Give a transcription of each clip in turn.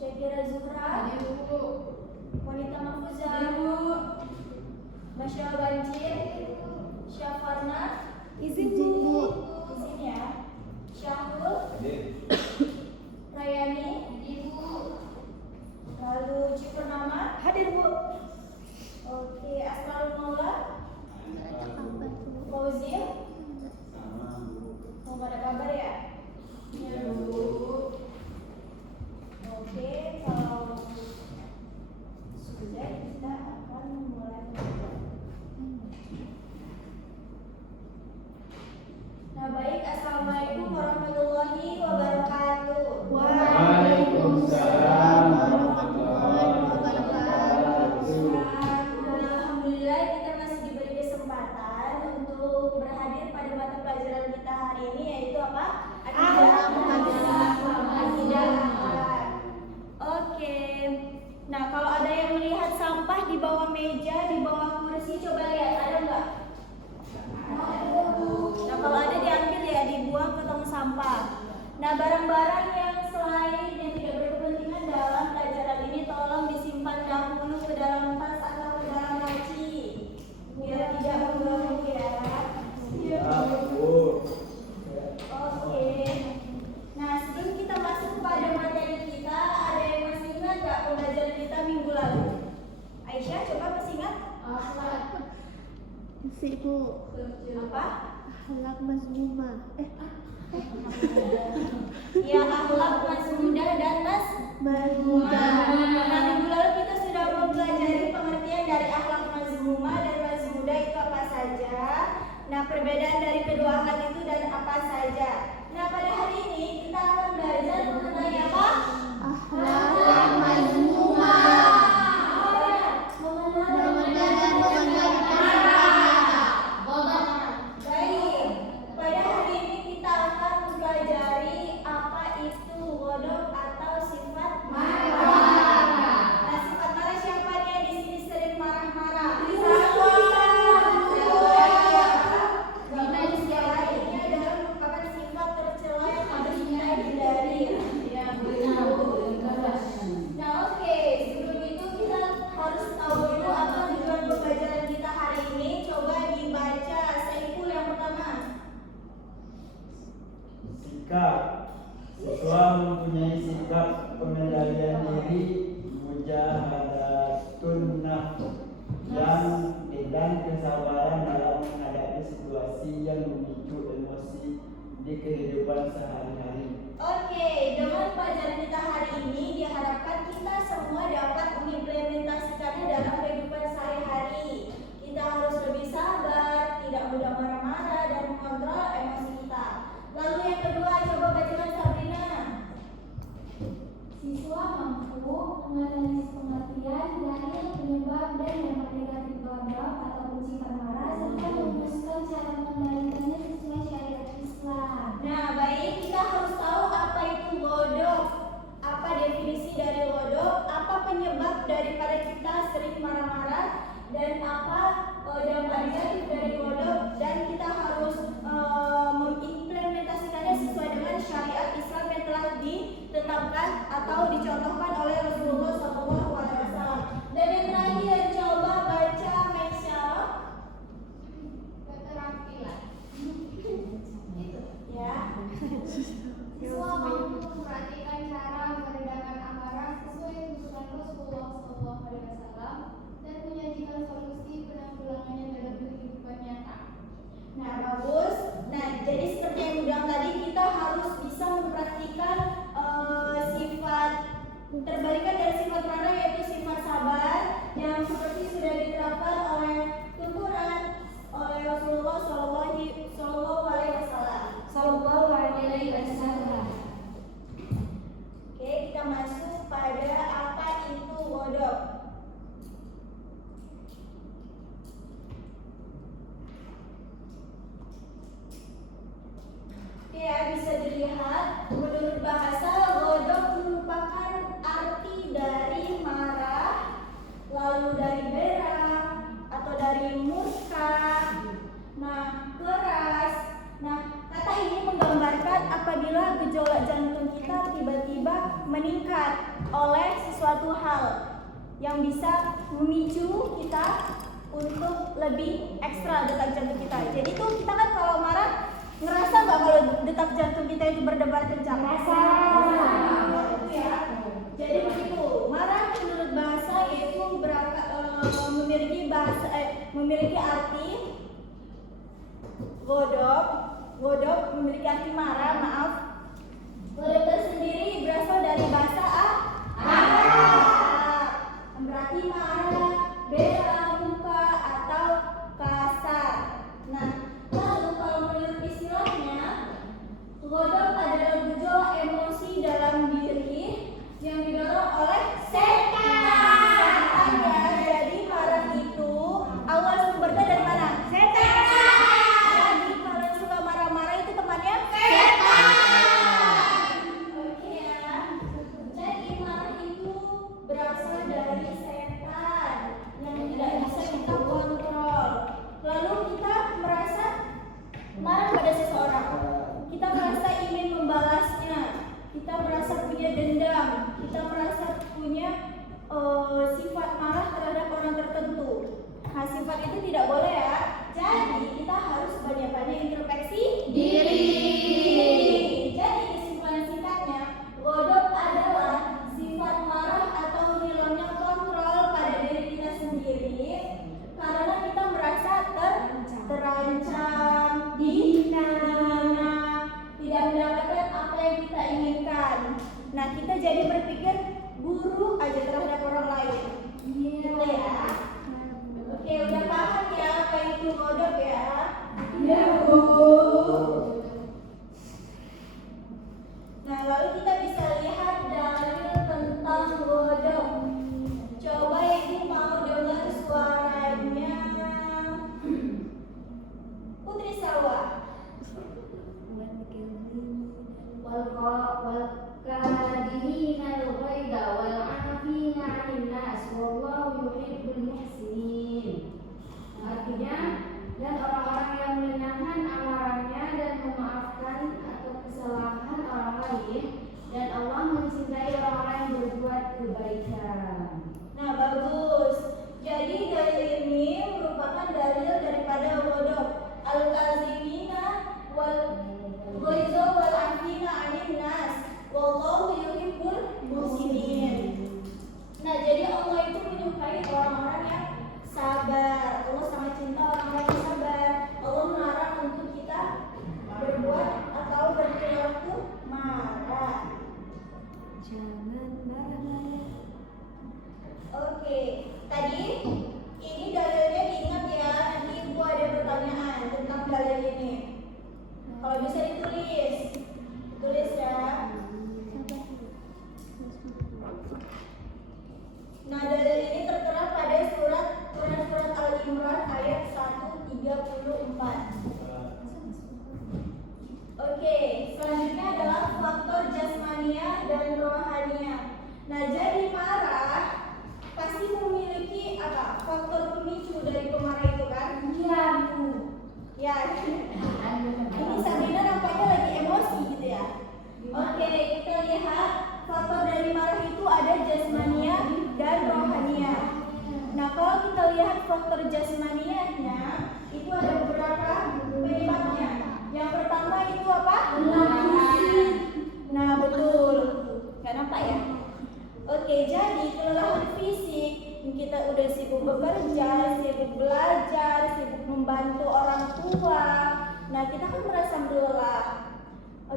Syakira Zuhra. Wanita Mahfuza. Masya Banjir. Syafarna. Izin Bu. Izin ya. Syahrul. Rayani. Lalu Cipernama. Hadir Bu. Oke, Asrarul Maula. Fauzia. Mau ada kabar ya? Ya Bu. Oke, kalau sudah kita akan mulai. Nah baik, assalamualaikum warahmatullahi wabarakatuh. Waalaikumsalam warahmatullahi wabarakatuh. Alhamdulillah kita masih diberi kesempatan untuk berhadir pada mata pelajaran kita hari ini, yaitu apa? Akidah. Oke. Nah kalau ada yang melihat sampah di bawah meja, di bawah kursi, coba lihat ada nggak? Nah kalau ada diambil ya, dibuang ke tong sampah. Nah barang-barang yang selain yang tidak berkepentingan dalam pelajaran ini tolong disimpan dahulu ke dalam tas atau ke dalam laci biar tidak mengganggu ya. Oke. Nah sebelum kita masuk pada materi kita, ada yang masih ingat nggak pembelajaran kita minggu lalu? Aisyah coba masih ingat? Masih Bu. Apa? Akhlak mazmumah. Ya akhlak mazmudah dan mazmumah. Nah minggu lalu kita sudah mempelajari pengertian dari akhlak mazmumah dan mazmudah itu apa saja. Nah perbedaan dari kedua akhlak itu dan apa saja. Nah pada hari ini kita akan belajar mengenai apa? Akhlak mazmumah. Baik, pada hari ini kita akan mempelajari apa itu ghadab atau sifat marah. Nah, sifat marah siapa nih yang di sini sering marah-marah? Ini adalah merupakan sifat tercela yang harus kita hindari. Nah, oke, sebelum itu kita harus tahu dulu apa tujuan pembelajaran kita hari ini. Coba dibaca Saiful yang pertama. Sikap siswa mempunyai sikap pengendalian diri, mujahadatun nafs dan kesabaran dalam menghadapi situasi yang memicu emosi di kehidupan sehari-hari. Oke, dengan pelajaran kita hari ini diharapkan kita semua dapat mengimplementasikannya dalam kehidupan sehari-hari. Kita harus lebih sabar, tidak mudah marah-marah, dan mengontrol emosi kita. Lalu yang kedua, coba bacakan Sabrina. Siswa mampu menganalisis pengertian, dalil, penyebab, dan dampak negatif ghadab atau sifat marah serta merumuskan cara mengendalikannya sesuai syariat Islam. Nah, baik, kita harus tahu apa itu ghadab, apa definisi dari ghadab, apa penyebab daripada kita sering marah-marah, dan apa dampak negatif dari ghadab, dan kita harus mengimplementasikannya sesuai dengan syariat Islam yang telah ditetapkan atau dicontohkan oleh Rasulullah SAW. Dan yang terakhir, coba baca Maisha. Keterampilan. Ya. Siswa mampu memperhatikan cara meredakan amarah sesuai tuntunan Rasulullah SAW dan menyajikan solusi penanggulangannya dalam kehidupan nyata. Nah, bagus. Nah, jadi seperti yang bilang tadi, kita harus bisa mempraktikkan sifat terbalikan dari sifat marah, yaitu sifat sabar, yang seperti sudah diterapkan oleh tuntunan oleh Rasulullah Sallallahu Alaihi Wasallam. Oke, kita masuk pada apa itu ghadab. Ya, bisa dilihat menurut bahasa ghadab merupakan arti dari marah, lalu dari berang atau dari murka. Nah, keras. Nah, kata ini menggambarkan apabila gejolak jantung kita tiba-tiba meningkat. oleh sesuatu hal yang bisa memicu kita untuk lebih ekstra detak jantung kita. Jadi tuh kita kan kalau marah ngerasa nggak kalau detak jantung kita itu berdebar kencang? Ngerasa. Ya. Jadi begitu. Marah menurut bahasa yaitu memiliki arti godop memiliki arti marah. Maaf. Godop tersendiri berasal dari bahasa Arab. Berarti marah, bela muka atau kasar. Nah, lalu kalau menurut istilahnya, godop adalah gejolak emosi dalam diri yang didorong oleh setan ya. Jadi marah itu awal sumbernya dari mana? Setan. Jadi kalau suka marah-marah itu temannya setan. Oke ya. Jadi marah itu berasal dari setan yang tidak bisa kita kontrol. Lalu kita merasa marah pada seseorang, kita merasa ingin membalasnya, kita merasa punya dendam, kita merasa punya sifat marah terhadap orang tertentu. Nah, sifat itu tidak boleh ya. Jadi kita harus banyak-banyak introspeksi diri. Jadi kesimpulan singkatnya, godop adalah sifat marah atau hilangnya kontrol pada diri kita sendiri karena kita merasa terancam, dihina, tidak mendapatkan apa yang kita inginkan. Nah, kita jadi berpikir buruk aja terhadap orang lain. Gitu ya. Oke, udah paham ya apa itu godop ya? Iya, Bu. Nah, lalu kita bisa lihat dalil tentang godop. Coba Ibu mau dengar suaranya Putri Salwa. والكاظمين الغيظ والعافين عن الناس والله يحب المحسنين. Artinya, dan orang-orang yang menahan amarahnya dan memaafkan atau kesalahan orang lain, dan Allah mencintai orang-orang yang berbuat kebaikan. Nah, bagus. Jadi dalil ini merupakan dalil daripada godop. Al-kazimina wal ghaiza wal afina 'anil nas. Wallahu yuhibbul muhsinin. Nah, jadi Allah itu menyukai orang-orang yang sabar. Allah sangat cinta orang-orang yang sabar. Allah melarang untuk kita berbuat atau berperilaku marah. Jangan marah-marah. Oke, tadi ini dalilnya diingat ya. Nanti Ibu ada pertanyaan tentang dalil ini. Kalau bisa ditulis ya. Nah, dalil ini tertera pada surat Al-Imran ayat 134. Oke, selanjutnya adalah faktor jasmania dan rohania. Nah, jadi marah pasti memiliki apa? Faktor pemicu dari pemarah itu kan? Iya, Bu. Ya. Ini Sabrina nampaknya lagi emosi gitu ya. Oke, kita lihat faktor dari marah itu ada jasmania dan rohania. Nah, kalau kita lihat faktor jasmanianya itu ada beberapa penyebabnya. Yang pertama itu apa? Kelelahan. Nah, betul. Gak nampak ya? Oke, jadi kelelahan fisik, kita udah sibuk bekerja, sibuk belajar, sibuk membantu orang tua. Nah, kita kan merasa lelah.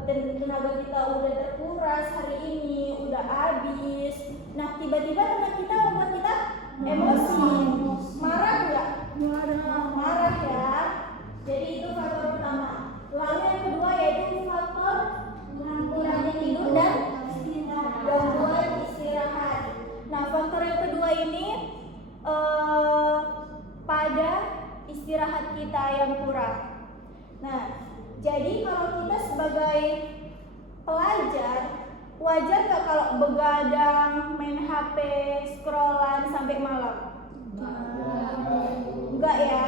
Tenaga kita udah terkuras hari ini, udah habis. Nah, tiba-tiba teman kita membuat kita emosi. Marah nggak? Marah ya. Jadi itu faktor pertama. Lalu yang kedua yaitu faktor kurangnya tidur dan gangguan istirahat. Nah, faktor yang kedua ini pada istirahat kita yang kurang. Nah, jadi kalau kita sebagai pelajar, wajar nggak kalau begadang, main HP, scrollan sampai malam? Enggak ya.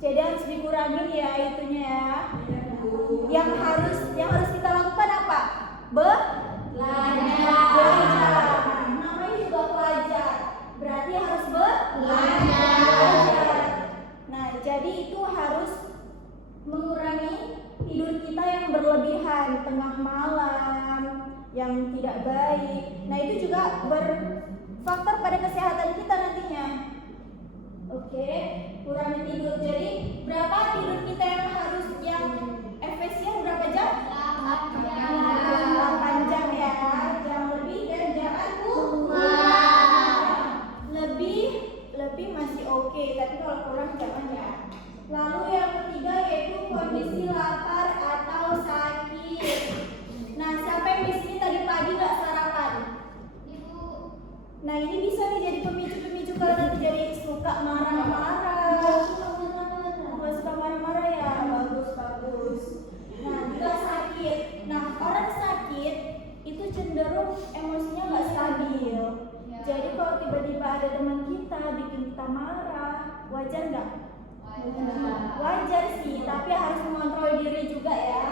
Jadi harus dikurangin ya itunya ya. Yang harus kita lakukan apa? Belajar. malam, yang tidak baik. Nah, itu juga berfaktor pada kesehatan kita nantinya. Oke, kurang tidur. Jadi berapa tidur kita yang efisien berapa jam? 8 jam ya. Jangan lebih dan jangan kurang. Lebih masih oke, tapi kalau kurang jangan ya. Lalu yang ketiga yaitu kondisi lapar atau sakit. Nah, siapa yang di sini tadi pagi nggak sarapan? Nah, ini bisa nih jadi pemicu kalau nanti jadi suka marah-marah. Nggak suka marah-marah ya, bagus. Nah, juga sakit. Nah, orang sakit itu cenderung emosinya nggak stabil. Jadi kalau tiba-tiba ada teman kita bikin kita marah, wajar nggak? Wajar sih, tapi harus mengontrol diri juga ya.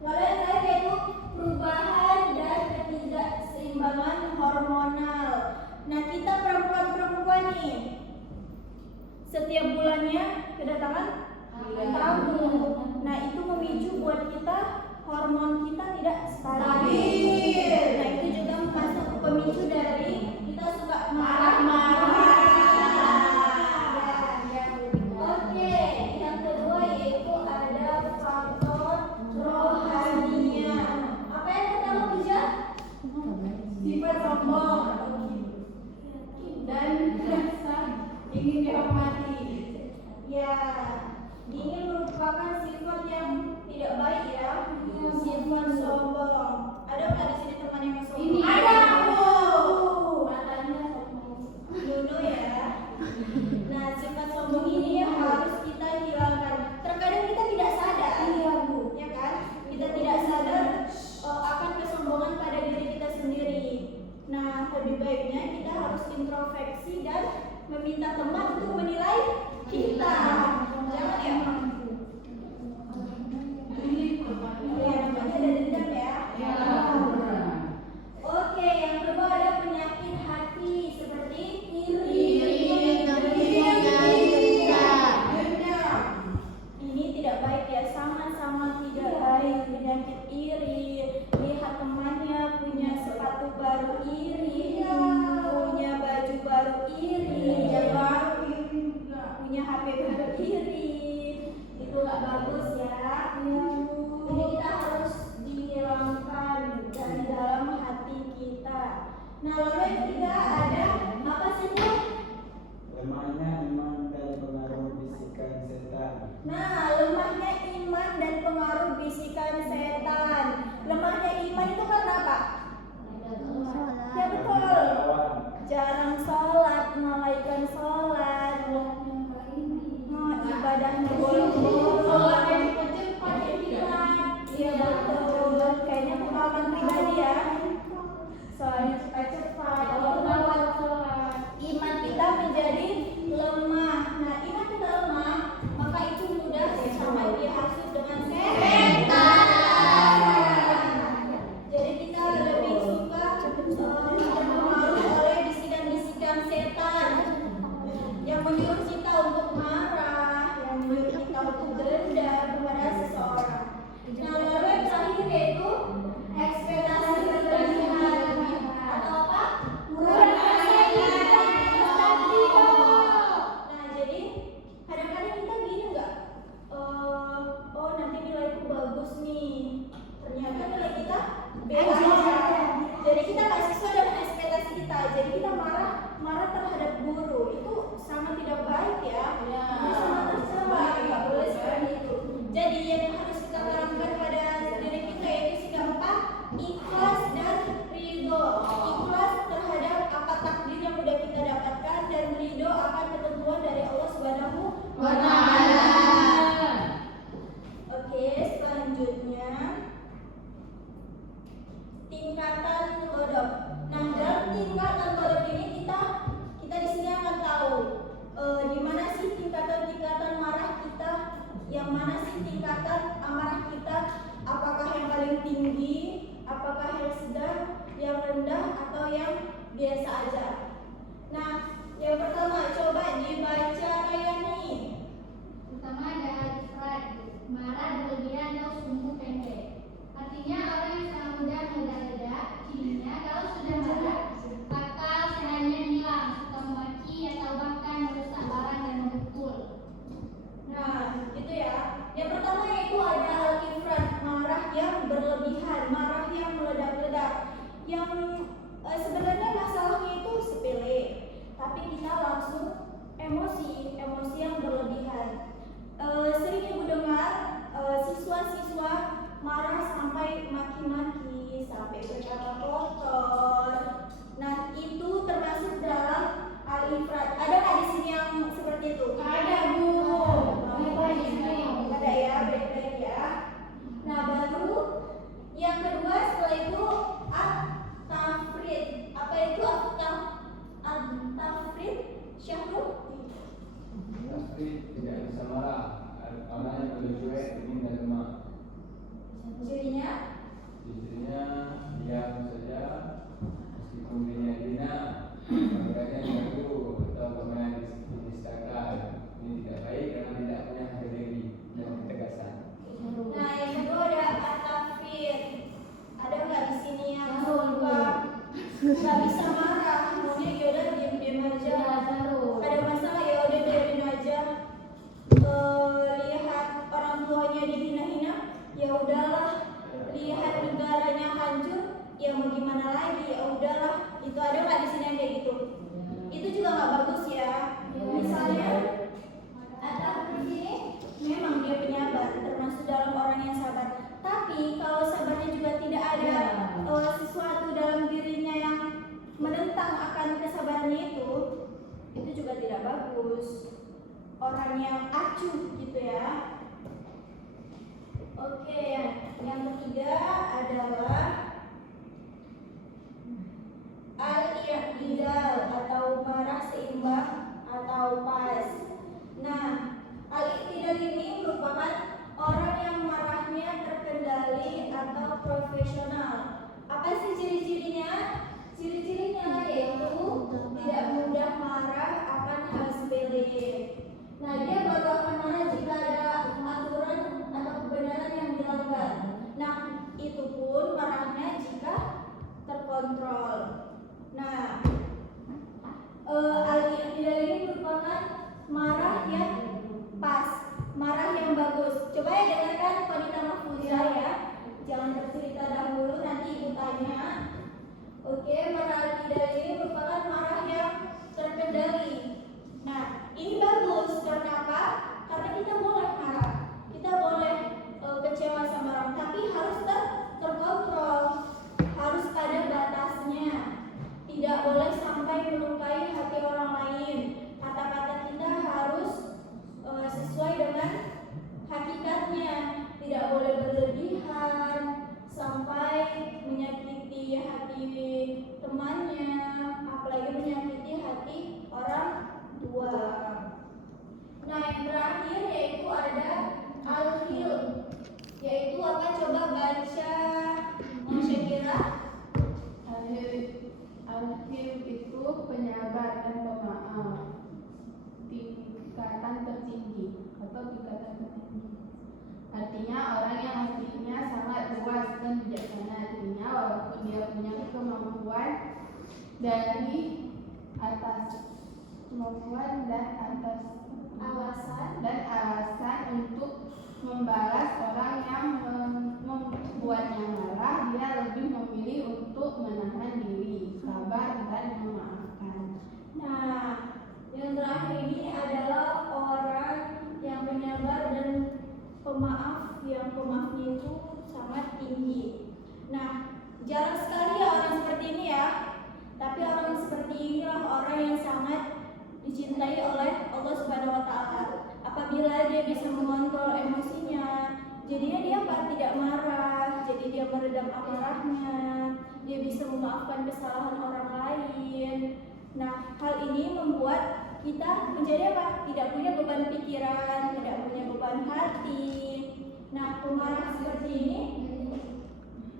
Lalu yang terakhir yaitu perubahan dan ketidakseimbangan hormonal. Nah, kita perempuan nih, setiap bulannya kedatangan tamu. Nah, itu memicu buat kita hormon kita tidak stabil. Nah, itu juga masuk pemicu dari kita suka marah-marah. Oke, yang kedua yaitu ada faktor rohania. Apa yang pertama Puja? Sifat sombong dan rasa ingin dihormati. Ya, ini merupakan sifat yang tidak baik ya. Sifat sombong. Ada nggak di sini teman yang sombong? Ada. Matanya sombong. Dulu ya. Nah, sifat sombong ini yang harus kita hilangkan. Terkadang kita tidak sadar, ya kan? Kita tidak sadar akan kesombongan pada diri kita sendiri. Nah, lebih baiknya kita harus introspeksi dan meminta teman untuk menilai kita. Jangan ya. Ya, namanya ada dendam ya. Oke, yang kedua ada penyakit hati seperti iri, dendam. Ini tidak baik ya, sama-sama tidak baik. Penyakit iri, lihat temannya punya sepatu baru iri, punya baju baru iri, punya HP baru iri. Itu gak bagus ya. Ini kita harus dihilangkan dari dalam hati kita. Nah, lalu yang ketiga ada apa sih Bu? Lemahnya iman dan pengaruh bisikan setan. Nah, lemahnya iman dan pengaruh bisikan setan. Lemahnya iman itu karena apa? Ya betul. Jarang sholat, melalaikan sholat. Ibadahnya bolong-bolong. Iya betul. Kayaknya pengalaman pribadi ya. Soalnya cepat-cepat. Iman kita menjadi lemah. Nah, iman kita lemah, maka itu mudah sampai dihasut dengan setan. Jadi kita lebih suka terpengaruh oleh bisikan-bisikan setan yang menyuruh kita untuk marah, yang menyuruh kita untuk dendam kepada seseorang. Nah, lalu yang terakhir yaitu ekspektasi berlebihan atau apa? Kurang ekspektasi. Nah, jadi kadang-kadang kita gini nggak? Oh nanti nilaiku bagus nih. Ternyata nilai kita beda aja. Jadi kita nggak sesuai dengan ekspektasi kita. Jadi kita marah terhadap guru. Itu sangat tidak baik ya. Itu sangat tercela. Nggak boleh seperti itu. Jadi yang harus kita tanamkan pada diri kita yaitu sikap apa? Ikhlas dan ridho. Ikhlas terhadap apa takdir yang sudah kita dapatkan dan ridho akan ketentuan dari Allah Subhanahu wa Ta'ala. Oke, selanjutnya tingkatan kodok. Nah, dalam tingkatan kodok ini kita di sini akan tahu di mana sih tingkatan marah kita, yang mana sih tingkatan amarah kita, apakah yang paling tinggi, apakah yang sedang, yang rendah, atau yang biasa aja. Nah, yang pertama coba dibaca Rayani. Pertama ada ifrat, marah berlebihan atau sungguh pendek. Artinya maki-maki, sampai berkata kotor. Nah, itu termasuk dalam al-ifrat. Ada nggak di sini yang seperti itu? Ada, Bu. Ada ya, baik-baik ya. Nah, baru yang kedua setelah itu at-tafrid. Apa itu at-tafrid? Syahrul? Pasti tidak bisa marah. Orangnya boleh cuek, ingin dan lemah. Cirinya? Istrinya diam saja, meskipun dirinya hina, makanya jatuh atau pemain distakan. Ini tidak baik karena tidak punya harga diri dan ketegasan. Nah, yang kedua ada at-tafrid. Ada nggak di sini yang Tahu, Bu. nggak bisa marah? Maunya yaudah diam-diam aja. Ada masalah ya udah biarin aja. Lihat orang tuanya dihina-hina, ya udahlah. Lihat negaranya hancur, ya mau gimana lagi, ya udahlah. Itu ada nggak di sini yang kayak gitu? Itu juga nggak bagus ya. Misalnya ada di sini memang dia penyabar, termasuk dalam orang yang sabar. Tapi kalau sabarnya juga tidak ada sesuatu dalam dirinya yang menentang akan kesabarannya itu juga tidak bagus. Orang yang acuh gitu ya. Oke, yang ketiga adalah al-i'tidal atau marah seimbang atau pas. Nah, al-i'tidal ini merupakan orang yang marahnya terkendali atau profesional. Apa sih ciri-cirinya? Ciri-cirinya yaitu tidak mudah marah akan hal sepele. Nah, dia baru akan marah jika ada aturan atau kebenaran yang dilanggar. Nah, itu pun marahnya jika terkontrol. Nah, al-i'tidal ini merupakan marah yang pas, marah yang bagus. Coba ya dengarkan wanita mahfuzah ya. Jangan bercerita dahulu, nanti ibu tanya. Oke, marah al-i'tidal ini merupakan marah yang terkendali. Nah, ini bagus karena apa? Karena kita boleh marah, kita boleh kecewa sama orang, tapi harus terkontrol, harus ada batasnya. Tidak boleh sampai melukai hati orang lain. Kata-kata kita harus sesuai dengan hakikatnya. Tidak boleh berlebihan sampai menyakiti hati temannya, apalagi menyakiti hati orang tua. Nah, yang terakhir yaitu ada al-hil, yaitu apa? Coba baca Syakira. Al-hil itu penyabar dan pemaaf, tingkatan tertinggi atau tingkatan tertinggi. Artinya orang yang hatinya sangat luas dan bijaksana. Artinya walaupun dia punya kemampuan dari atas kemampuan dan atas alasan untuk membalas orang yang membuatnya marah, dia lebih memilih untuk menahan diri, sabar dan memaafkan. Nah, yang terakhir ini adalah orang yang penyabar dan pemaaf, yang pemaafnya itu sangat tinggi. Nah, jarang sekali ya orang seperti ini ya. Tapi orang seperti inilah orang yang sangat dicintai oleh Allah Subhanahu wa taala. Apabila dia bisa mengontrol emosinya, jadinya dia tidak marah, jadi dia meredam amarahnya, dia bisa memaafkan kesalahan orang lain. Nah, hal ini membuat kita menjadi apa? Tidak punya beban pikiran, tidak punya beban hati. Nah, pemarah seperti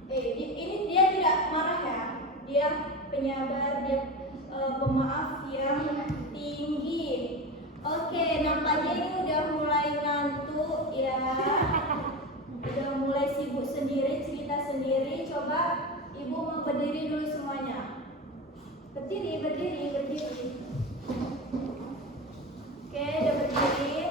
ini dia tidak marah ya. Dia penyabar, dia pemaaf yang tinggi. Oke, nampaknya ini udah mulai ngantuk ya. Udah mulai sibuk sendiri, cerita sendiri. Coba ibu mau berdiri dulu semuanya. Berdiri. Oke, udah berdiri.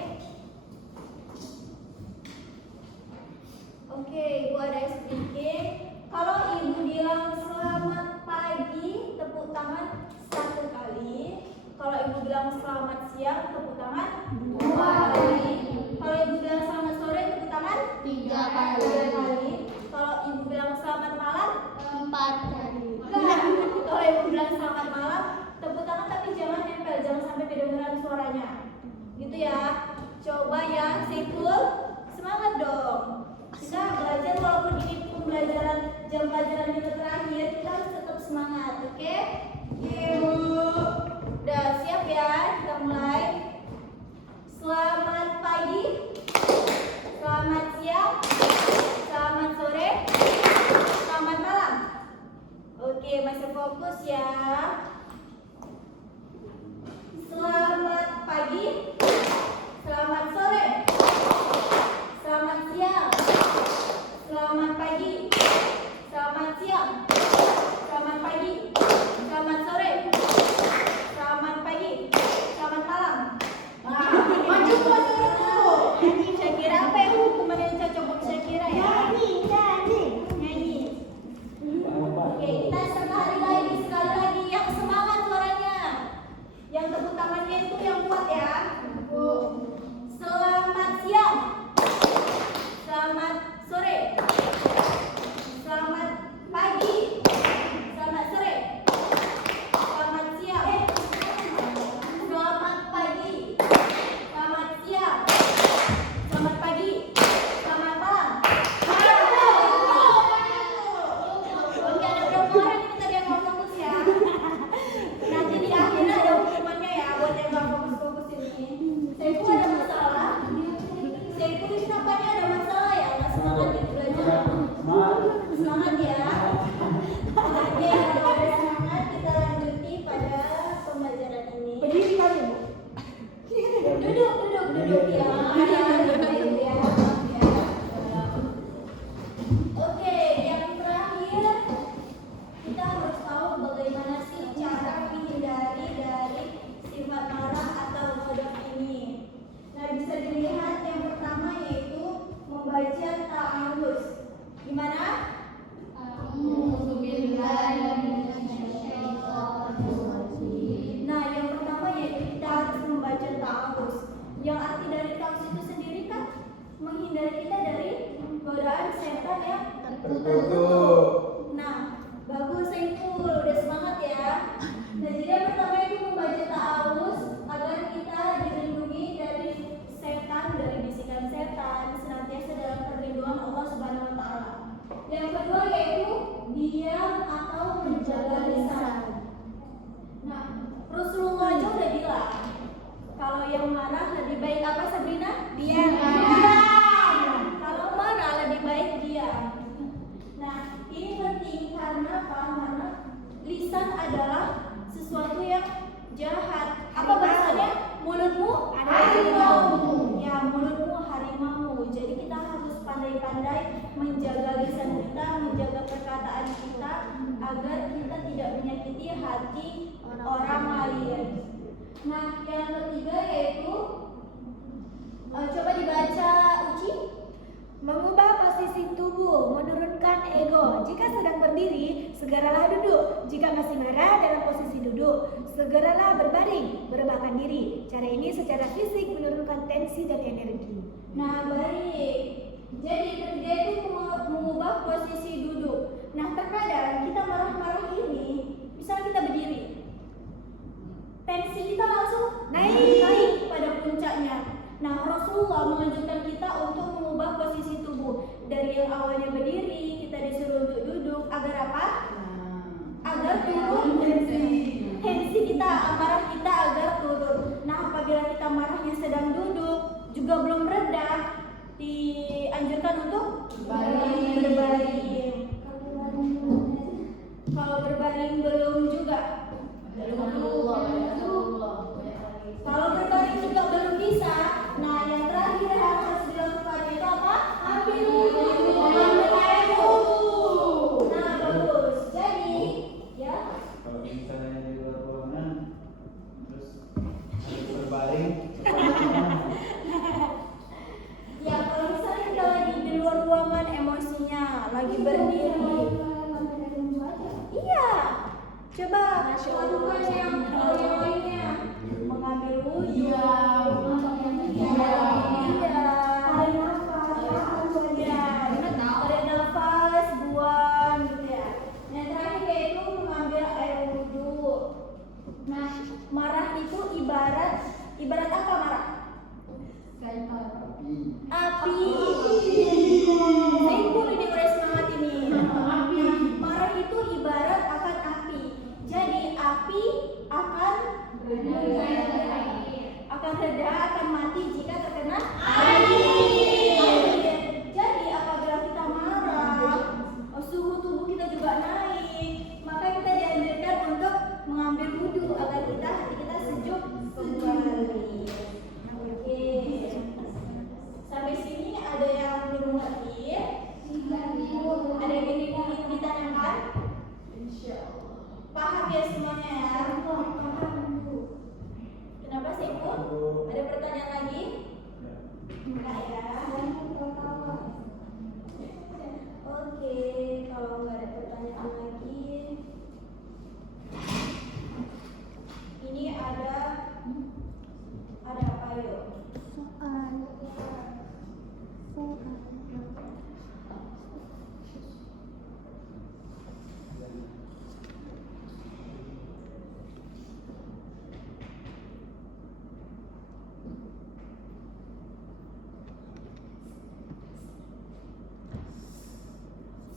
Oke, ibu ada sedikit. Kalau ibu bilang selamat pagi, tepuk tangan 1 kali. Kalau ibu bilang selamat siang, tepuk tangan 2 kali. Kalau ibu bilang selamat sore, tepuk tangan 3 kali. Kalau ibu bilang suaranya. Gitu ya. Coba ya, Saiful, semangat dong. Kita belajar walaupun ini pembelajaran jam pelajaran kita terakhir, kita harus tetap semangat, oke? Yuk. Udah siap ya? Kita mulai. Selamat pagi. Selamat siang. Selamat sore. Selamat malam. Oke, masih fokus ya. Selamat pagi. Selamat sore. Selamat siang. Selamat pagi. Selamat siang. Selamat pagi. Selamat sore. Selamat pagi. Selamat malam. Maju dulu. Syakira, apa yang hukuman yang cocok buat Syakira ya? Nyanyi. Oke, kita sekali lagi yang semangat suaranya. Yang tepuk tangannya itu yang kuat ya. Selamat siang. Selamat sore. Selamat pagi. Selamat sore. Selamat siang. Selamat pagi. Selamat siang. Selamat pagi. Selamat malam. Oke, ada berapa orang ini tadi yang mau fokus ya? Nanti di akhir ada hukumannya ya buat yang nggak fokus-fokus ini. Saiful ada masalah. Saiful ini nampaknya ada masalah ya, nggak semangat gitu belajar. Semangat ya. Oke, kalau ada semangat kita lanjuti pada pembelajaran ini. Berdiri kali, Bu. Duduk ya. Oke, yang terakhir kita harus tahu bagaimana sih cara menghindari dari sifat marah atau ghadab ini. Nah, bisa dilihat yang pertama yaitu membaca ta'aruz. Gimana? Nah, yang pertama yaitu kita harus membaca ta'aruz. Yang arti dari ta'aruz itu sendiri kan menghindari kita dari godaan setan yang tertutup. Nah, bagus Saiful, udah semangat ya. Nah, jadi yang pertama itu membaca ta'aruz agar kita dilindungi dari setan, dari bisikan setan, senantiasa dalam perlindungan Allah Subhanahu wa taala. Yang kedua yaitu diam atau menjaga lisan. Nah, Rasulullah aja udah bilang kalau yang marah lebih baik apa Sabrina? Diam. Kalau marah lebih baik diam. Nah, ini penting karena apa? Karena lisan adalah sesuatu yang jahat. Apa bahasanya? Mulutmu harimau. Ya, mulutmu harimau. Jadi kita harus pandai-pandai menjaga lisan kita, menjaga perkataan kita agar kita tidak menyakiti hati orang lain. Nah, yang ketiga yaitu coba dibaca Uci. Mengubah posisi tubuh, menurunkan ego. Jika sedang berdiri, segeralah duduk. Jika masih marah dalam posisi duduk, segeralah berbaring, merebahkan diri. Cara ini secara fisik menurunkan tensi dan energi. Nah, baik. Jadi ketiga itu mengubah posisi duduk. Nah, terkadang kita marah-marah ini, misalnya kita berdiri, tensi kita langsung naik pada puncaknya. Nah, Rasulullah menganjurkan kita untuk mengubah posisi tubuh dari yang awalnya berdiri, kita disuruh untuk duduk agar apa? Agar turun tensi kita, amarah kita agar turun. Nah, apabila kita marahnya sedang duduk juga belum reda, dianjurkan untuk berbaring. Paham ya semuanya ya? Paham, Bu. Kenapa sih Bu? Ada pertanyaan lagi? Enggak ya? Oke, kalau nggak ada pertanyaan lagi, ini ada apa yuk?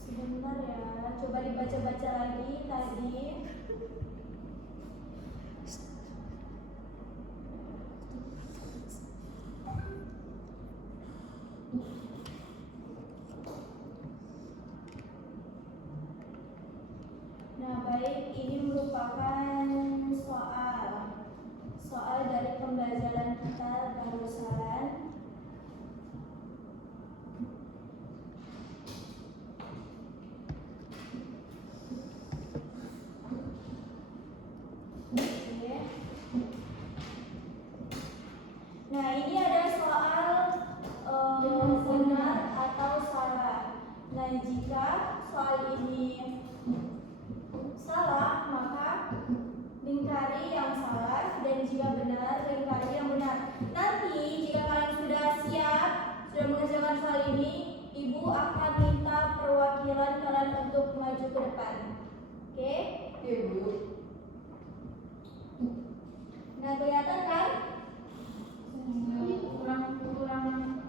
Sebentar ya, coba dibaca-baca lagi tadi. Nah, baik, ini merupakan soal dari pembelajaran kita barusan. Oke. Nah, ini ada soal benar atau salah. Nah, jika soal ini salah, maka lingkari yang salah, dan jika benar, lingkari yang benar. Nanti jika kalian sudah siap, sudah mengerjakan soal ini, Ibu akan minta perwakilan kalian untuk maju ke depan. Oke? Ibu. Nah, kelihatan kan? Kurang kelihatan.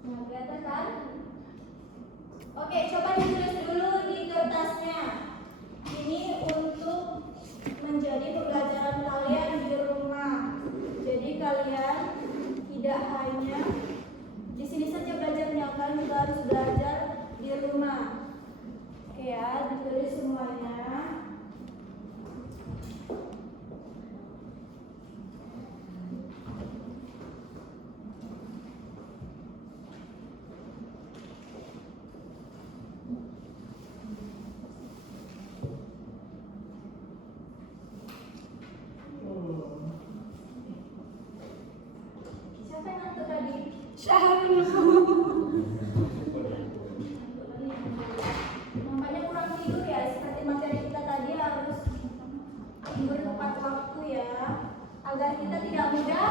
Nah, kelihatan kan? Oke, coba ditulis dulu di kertasnya. Ini untuk menjadi pembelajaran kalian di rumah. Jadi kalian tidak hanya di sini saja belajarnya, kalian juga harus belajar di rumah. Oke ya, ditulis semuanya. Siapa yang ngantuk tadi? Nampaknya kurang tidur ya, seperti materi kita tadi harus tidur tepat waktu ya, agar kita tidak mudah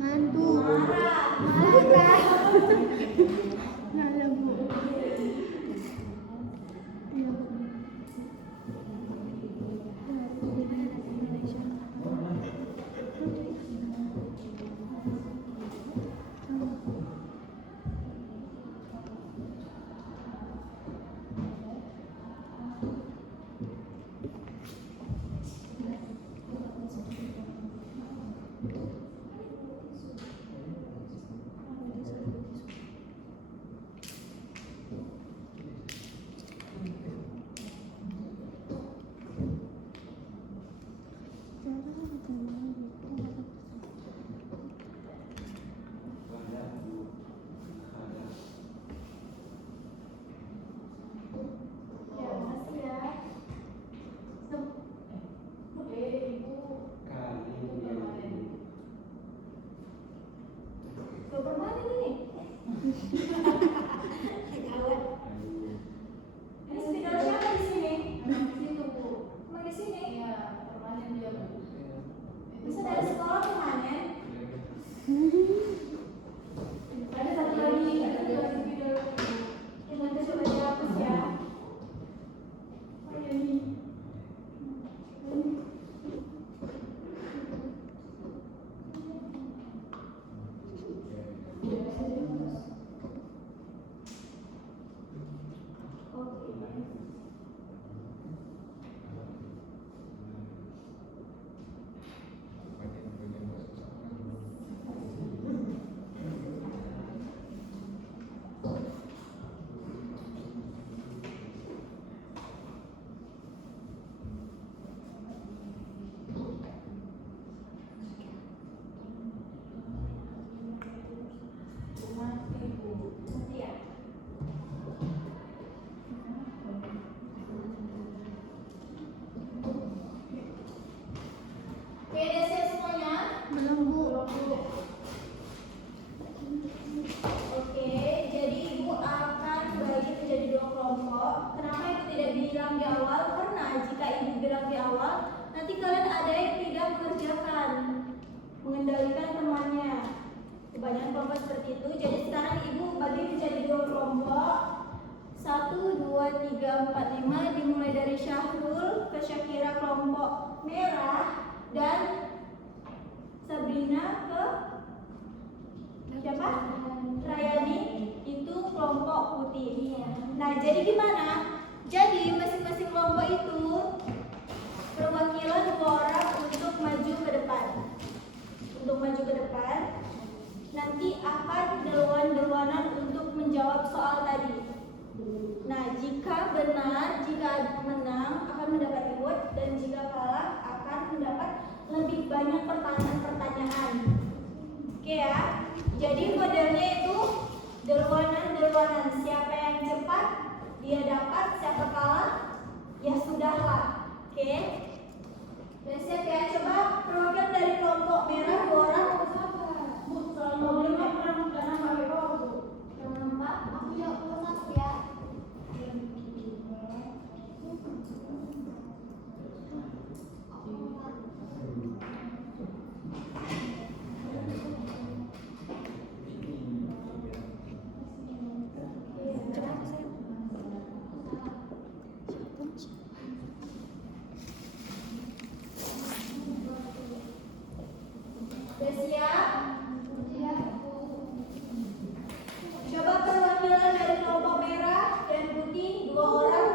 Ngantuk. marah. Ya, makasih ya. Ke permanen ini. Kawan. Ini spidol siapa di sini? Emang di situ, Bu. Emang di sini? Iya, permanen dia, Bu. Bisa dari sekolah permanen? Ada satu lagi spidol. Yang nanti coba dihapus ya. Oh ya ini. Oke. Nanti kalian ada yang tidak mengerjakan, mengendalikan temannya. Kebanyakan kelompok seperti itu. Jadi sekarang ibu bagi menjadi 2 kelompok. 1, 2, 3, 4, 5 dimulai dari Syahrul ke Syakira kelompok merah dan Sabrina ke siapa? Rayani itu kelompok putih. Nah, jadi gimana? Jadi masing-masing kelompok itu perwakilan 2 orang untuk maju ke depan. Untuk maju ke depan, nanti akan dewan-dewanan untuk menjawab soal tadi. Nah, jika benar, jika menang akan mendapat reward dan jika kalah akan mendapat lebih banyak pertanyaan-pertanyaan. Oke ya. Jadi modelnya itu derwanan-derwanan. Siapa yang cepat dia dapat, siapa kalah ya sudahlah. Oke. Dan siap ya, coba perwakilan dari kelompok merah 2 orang. Bu, soal mobilnya pernah karena pakai bawah bu. Yang nampak aku jawab satu ya. Sudah siap? Coba perwakilan dari kelompok merah dan putih 2 orang.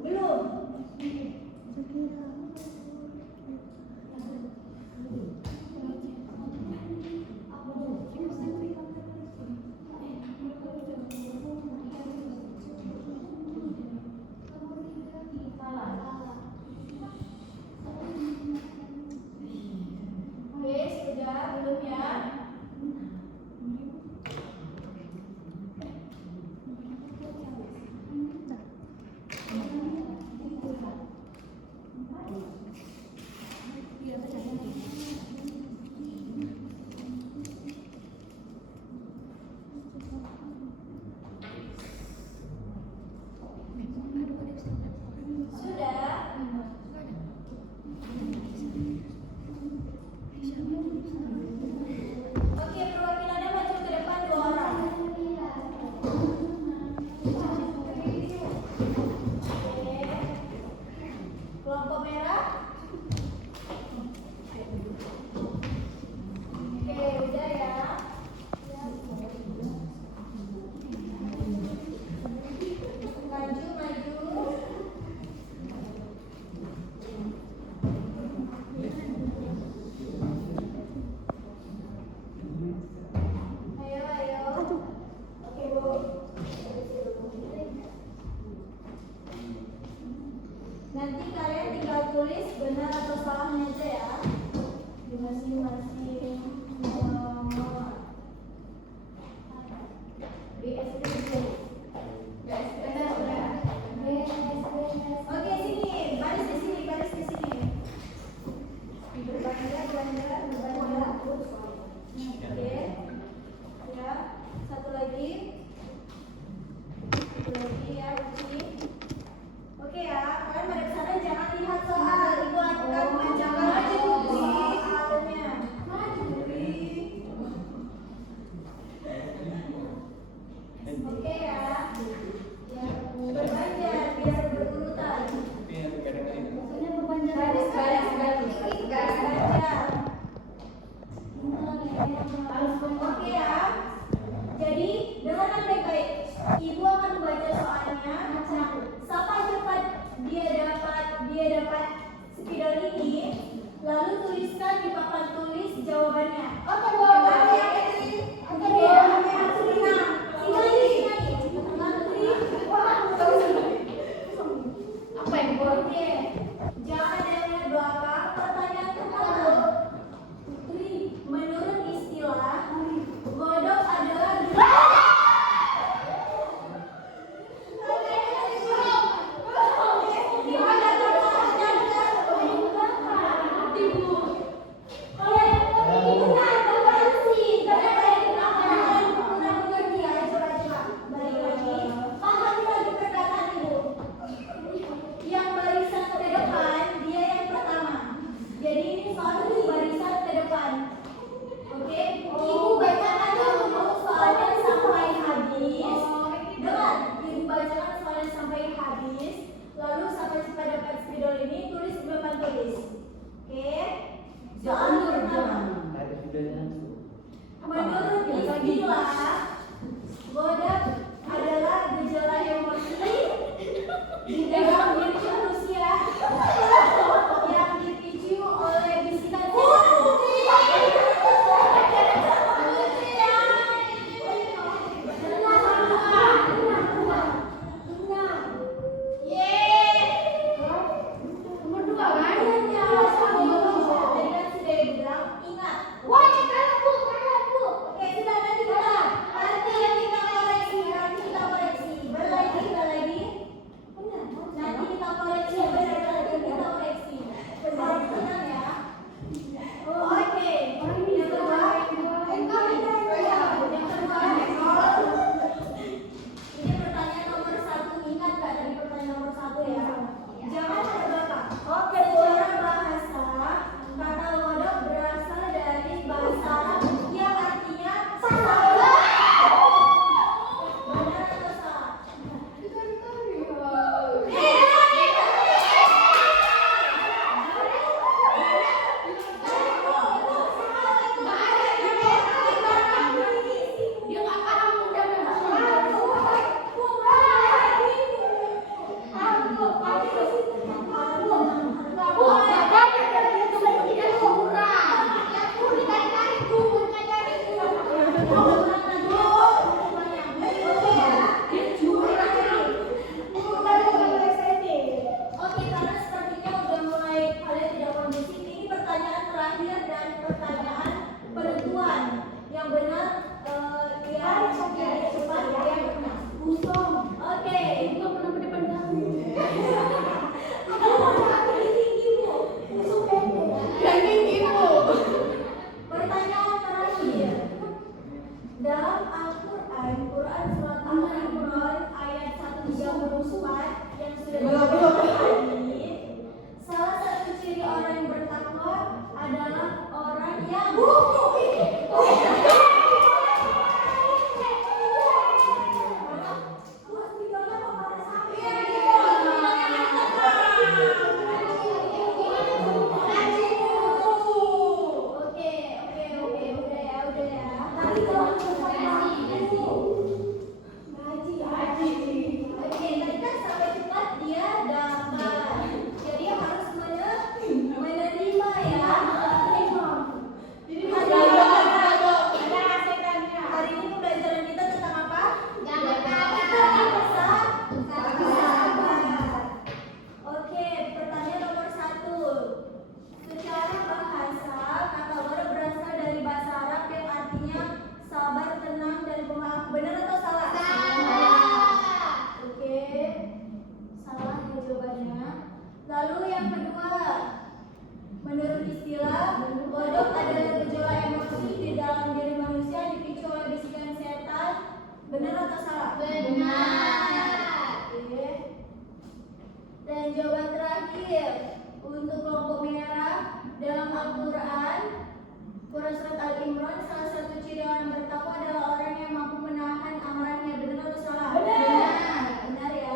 Belum. Oke, sudah belum ya? Sudah. Oke, perwakilannya maju ke depan 2 orang. Oke. Kelompok merah. Oke, udah ya. Maju, maju. Ayo, ayo. Oke, Bu. Nanti kalian tinggal tulis benar atau salahnya aja ya. Di masing-masing nomor. BSD. Oke, sini. Baris di sini, baris di sini. Berbanda, berbanda, berbanda. Oke. Ya, satu lagi ya, Uci. Oke ya, kalian pada kesana jangan lihat soal. Ibu akan menjaga soalnya. Oke ya. Berbanja biar berurutan. Baris. Oke ya. Jadi dengarkan baik-baik. Ibu akan membaca soalnya. Siapa cepat dia dapat spidol ini, lalu tuliskan di papan tulis jawabannya. Oke, Bu. Apa yang oke? Jangan ada yang lihat belakang. Pertanyaan pertama. Menurut istilah, godok adalah Menurut istilah, kodok adalah gejolak emosi di dalam diri manusia yang dipicu oleh bisikan setan. Benar atau salah? Benar. Oke. Dan jawaban terakhir untuk kelompok merah dalam Al-Quran, Quran surat Al-Imran, salah satu ciri orang bertakwa adalah orang yang mampu menahan amarahnya. Benar atau salah? Benar ya.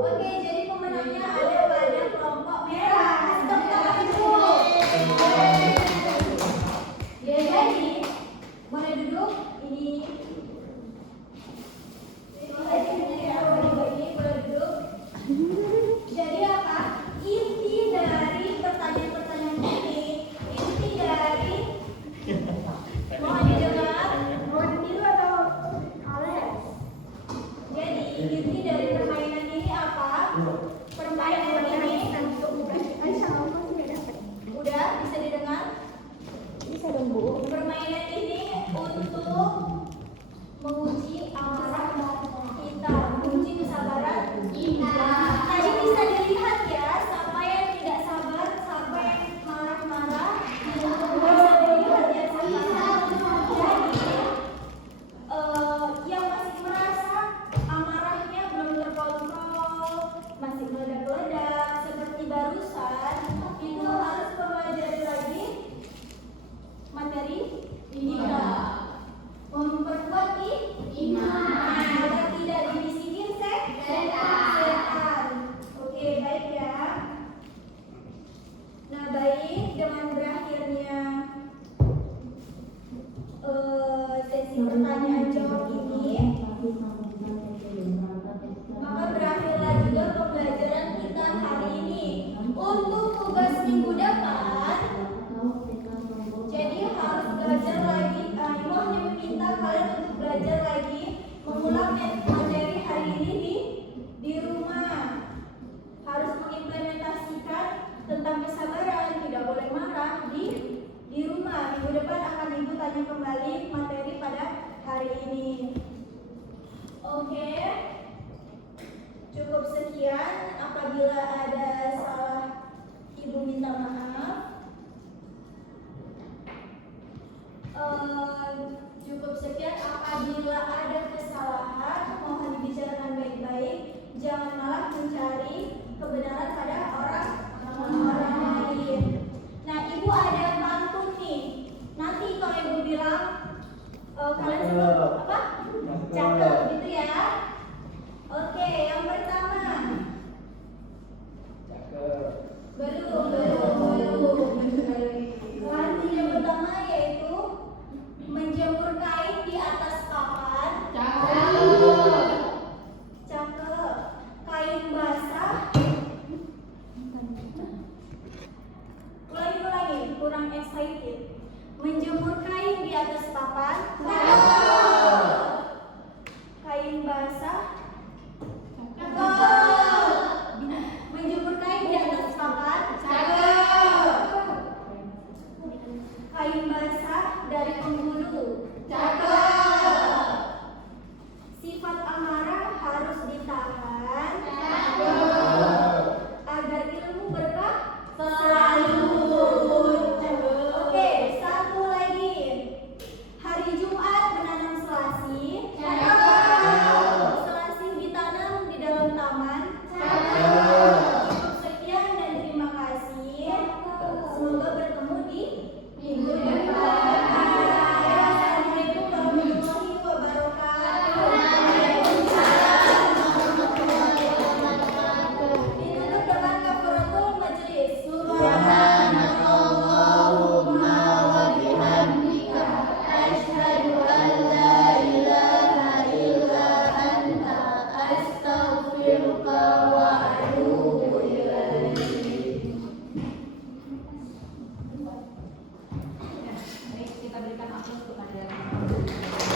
Oke, jadi pemenangnya ada pada kelompok merah. Tepuk tangan dulu. Jadi, boleh duduk. Ini boleh duduk. Jadi apa? Inti dari pertanyaan-pertanyaan ini, inti dari mohon didengar, mohon ditiru atau ales. Jadi inti dari permainan ini apa? Permainan ini udah bisa didengar? Bisa dong, Bu. Permainan ini untuk menguji amarah kita, menguji kesabaran kita. Tadi bisa dilihat ya, siapa yang tidak sabar, siapa yang marah-marah. Bisa dilihat ya, jadi yang masih merasa amarahnya belum terkontrol, masih meledak-ledak seperti barusan, itu harus mempelajari lagi materi memperkuat iman agar tidak dibisikin setan. Oke, baik ya. Nah, baik, dengan berakhirnya sesi pertanyaan jawab ini, maka berakhirlah juga pembelajaran kita hari ini. Untuk tugas minggu depan, jadi harus belajar lagi. Ibu hanya meminta kalian untuk belajar lagi, mengulang materi hari ini di rumah. Harus mengimplementasikan tentang kesabaran, tidak boleh marah di rumah. Minggu depan akan ibu tanya kembali materi pada hari ini. Oke, cukup sekian. Apabila ada salah, ibu minta maaf. Cukup sekian. Apabila ada kesalahan, mohon dibicarakan baik-baik. Jangan malah mencari kebenaran pada orang lain. Nah, ibu ada pantun nih. Nanti kalau ibu bilang kalian sebut apa? Cakep gitu ya. Oke, yang pertama. Belum. Pantun yang pertama yaitu menjemur kain di atas papan. Cakep. Kain basah. Ulangi, kurang excited. Menjemur kain di atas papan.